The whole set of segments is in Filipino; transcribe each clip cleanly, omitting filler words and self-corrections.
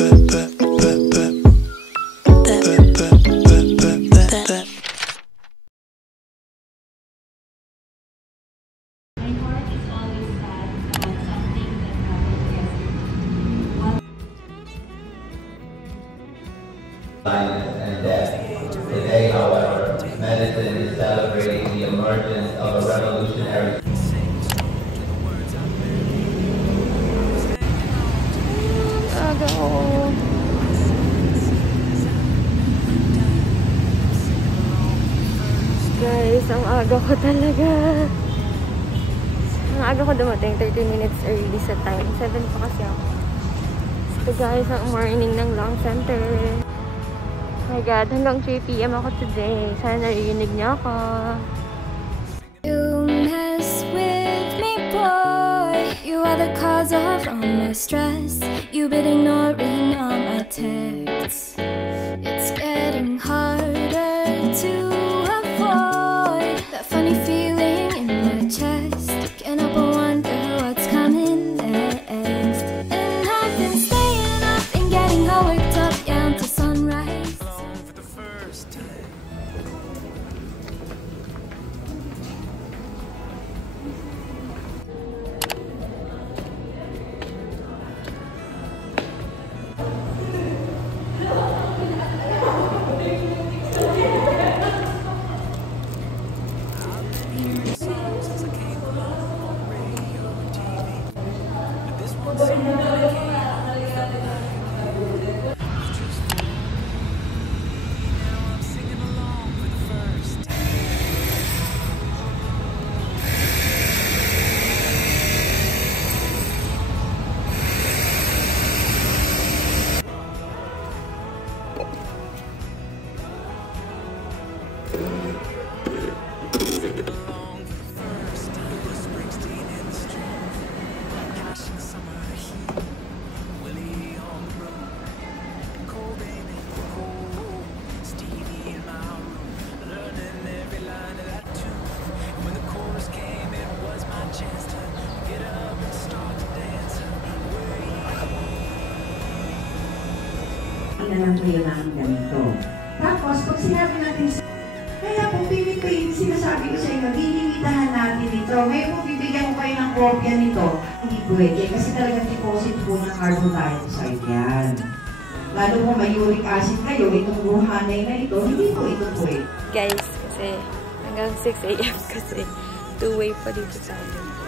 And death. Today, however, medicine is celebrating the emergence of a revolutionary. Guys, ang aga ko talaga. Ang aga ko dumating, 30 minutes early sa time. 7 pa kasi ako. So guys, ang morning ng Long Center. Oh my God, hanggang 3 PM ako today. Sana narinig niyo ako. You mess with me, boy. You are the cause of all my stress. You've been ignoring all my texts. It's getting harder to avoid that funny feeling in my chest. Can't help but wonder what's coming next. And I've been staying up and getting all worked up, yeah, until sunrise. Alam kayo ng ganito. Tapos, pag sinabi natin sa... Kaya po, pinipilit, sinasabi ko sa inyo, dinimitahan natin ito. Ngayon po, bibigyan ko kayo ng kopya nito. Hindi pwede, kasi talagang deposit po ng carbon dioxide yan. Lalo po may uric acid kayo, itong buhanay na ito, hindi po ito pwede. Guys, kasi hanggang 6 AM kasi two-way pa dito sa amin.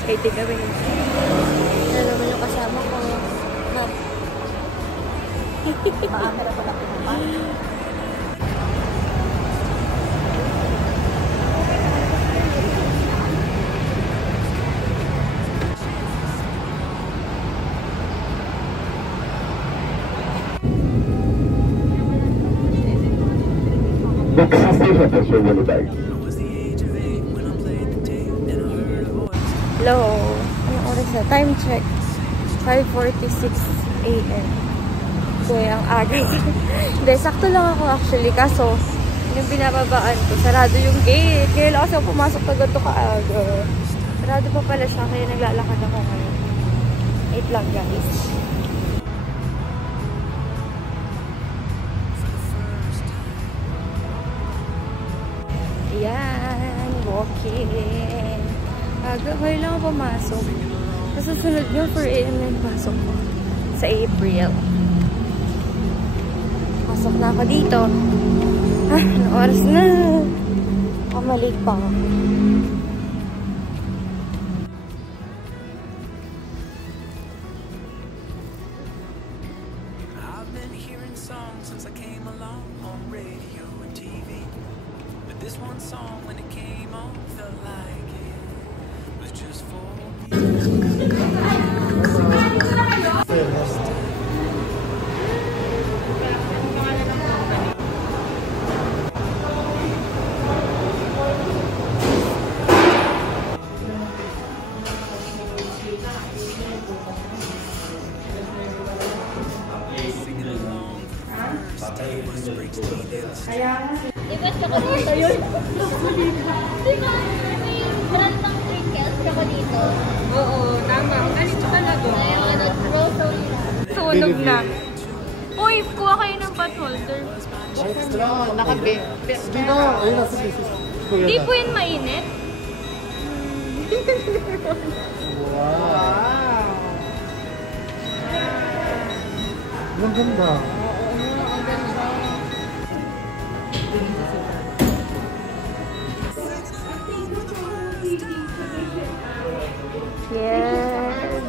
Kahit di kami na naman yung kasama ko. Maamera ko lang pa. Hello. Anong oras na? Time check. 5:46 AM. So, ang aga. Hindi, sakto lang ako actually. Kaso, yung binababaan ko, sarado yung gate. Kaya lang kasi ako pumasok na ganito kaaga. Sarado pa pala siya, kaya naglalakad ako ngayon. 8 lang guys. Yan, walking. Aga, kaya lang ako pumasok. Sa susunod nyo, 4 AM na yung pasok ko. Sa April. Pasok na ako dito. Ah, anong oras na? Kamalik pa. I've been hearing songs since I came along on radio and TV. But this one song, when it came on, felt like it was just for Di ba ito Ayun. Di ba? May brand ng trinkets ako dito. Oo, tama. Ganito talaga. Ayun, ano, grocery. Sunog na. Uy, kuha kayo ng pot holder. Extra. Naka-bake. Dito. Ayun, nasa business. Hindi po yun mainit. Wow. Ang ganda. Yes.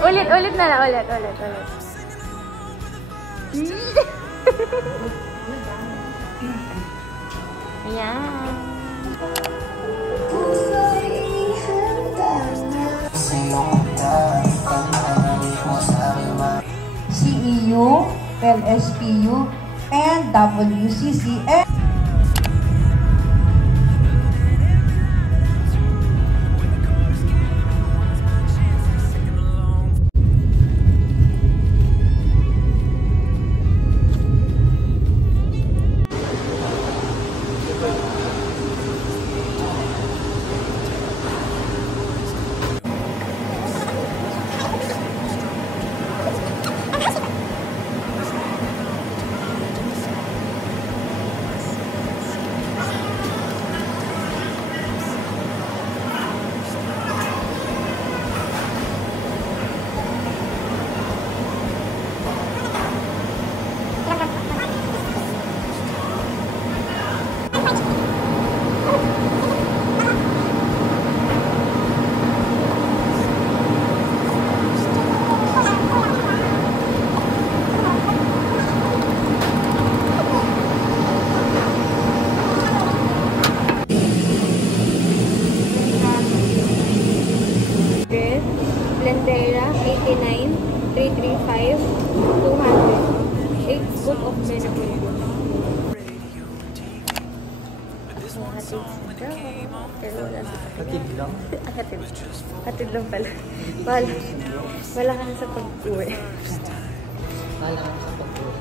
Ulit na lang. Ulit. Ayan. CEU, LSPU, and WCCN. Blendera, 89, 335, 200. 8 scoop of menopause. Pero wala sa Hatid lang. Hatid lang pala. Wala ka na sa pag-uwi. Wala ka sa pag-uwi.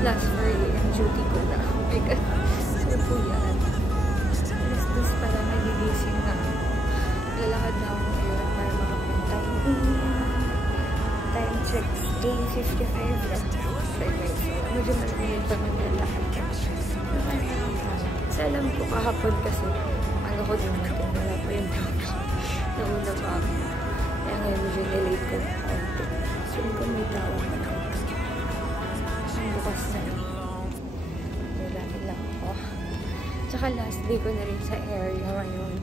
Last Friday ang duty ko na. Oh my God. Saan po yan? Alas pa lang nagigising na. Lalakad na ako ngayon para makapunta. Time check. 8:55 na. Medyo malamin pa naglalakad ka. Kasi alam ko kahapon kasi ano ko dumating. Wala pa yung vlog. Nauna pa ako. Kaya ngayon medyo nilate ko na konti. So kung may tao ka na. Bukas na nilapin lang ako. Tsaka last day ko na rin sa area ngayon.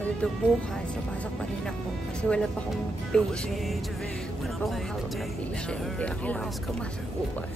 Although bukas, pasok pa rin ako. Kasi wala pa akong patient. Wala pa akong hawak na patient. Kaya kailangan ko pumasok bukas.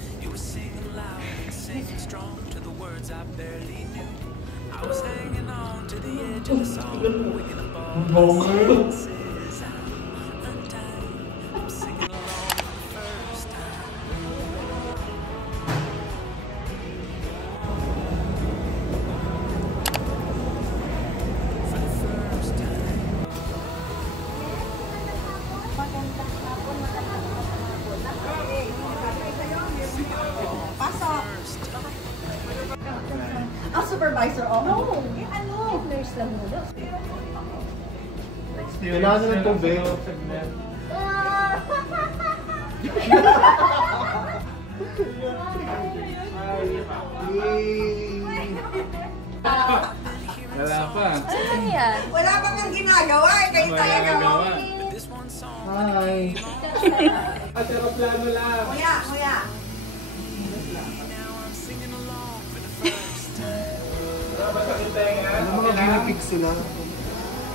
Ang supervisor, oh? No! Ano? Nurse lang muna. Kailangan naman itong bail. Wala pa. Ano yan? Wala pa kang ginagawa eh. Kayo Wala talaga nang mo. gawa. Hi. At aeroplano lang. Kuya, kuya. Masakit tayo nga. Ano mga ginapig sila?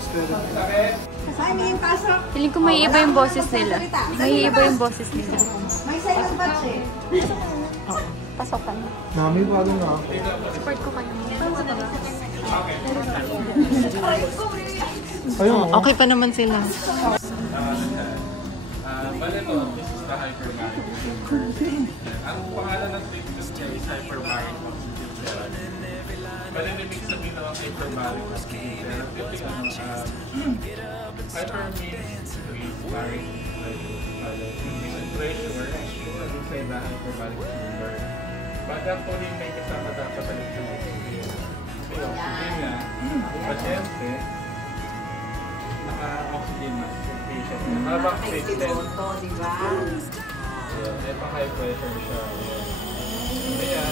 Sakit. Ay, may pasok. Feeling ko may iba yung boses nila. May iba yung boses nila. May silent batch eh. Pasok ka na. Nami, bago nga ako. Support ko kayo. Ayun, Okay pa naman sila. Bale to, this is the hypermaric. Ang pangalan ng treatment niya is hypermaric oxygen therapy. Bale, ibig sabihin ng hypermaric oxygen therapy, hyper means maric, like pressure, inside the hyperbaric chamber. But actually, may kasama dapat ang oxygen. So, oxygen nga, pasyente, naka-oxygen mask yung patient. Habang patient, di ba? may pa-high pressure siya. Kaya,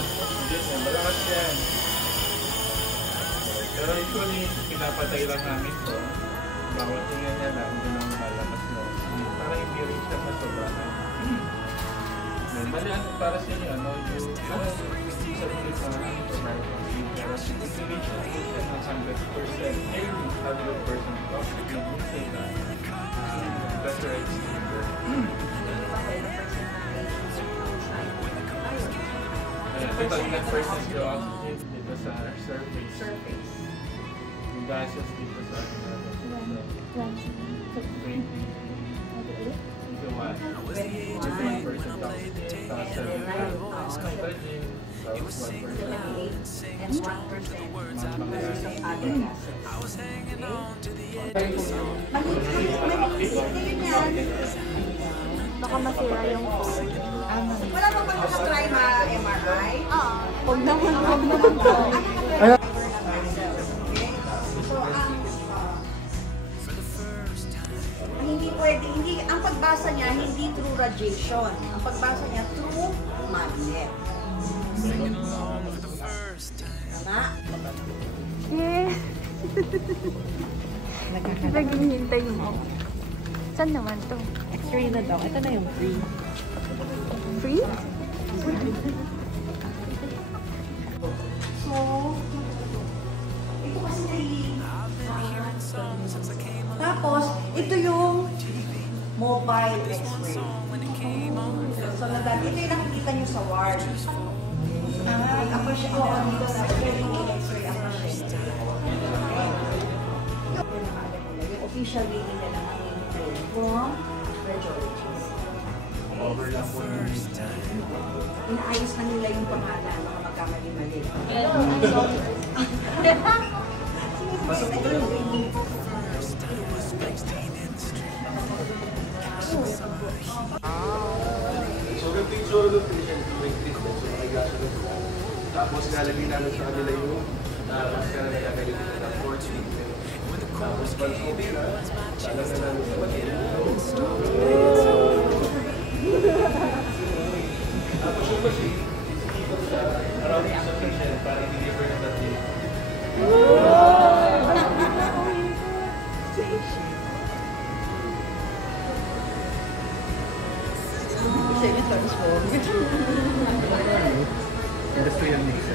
malakas yan. Pero usually, pinapatay lang namin to. Bawat tingnan niya lang, hindi lang malakas mo. Para hindi rin siya masobrahan. Bali, para sa inyo, yung sarili sa hypermaric pero hindi siya ng 100%. Nearly 100% oxygen. We say that. That's right, Steve. Ito yung nag-percent yung oxygen dito sa surface. Yung gases dito sa 20 into 1. 1% oxygen. Tapos 7% nitrogen. Tapos 1%. And 1% other gases. Baka masira yung phone. Wala pa bang nakatry ma-MRI? Huwag naman po. So, hindi pwede, ang pagbasa niya, hindi through radiation. Ang pagbasa niya through magnet. Tama? Yeah. Naghihintay mo. Saan naman to? X-ray na daw. Ito na yung free. Free? So, ito kasi tapos, ito yung mobile x-ray. So, ito yung nakikita nyo sa ward. Ako siya, dito na yung x-ray appreciation. Yung official rating na lang ang from radiologist. Inaayos na nila yung pangalan, baka magkamali-mali. So, ganito yung sura ng patient during treatment. So, nakagasa na po. Tapos, lalagay namin sa kanila yung maskara na gagawin nila ng 4 treatment. Tapos, once okay na, lalagay namin sa kanila. Tapos, yung machine, ikot sa around sa patient para i-deliver na natin. Kasi ito is for Industrial mixer.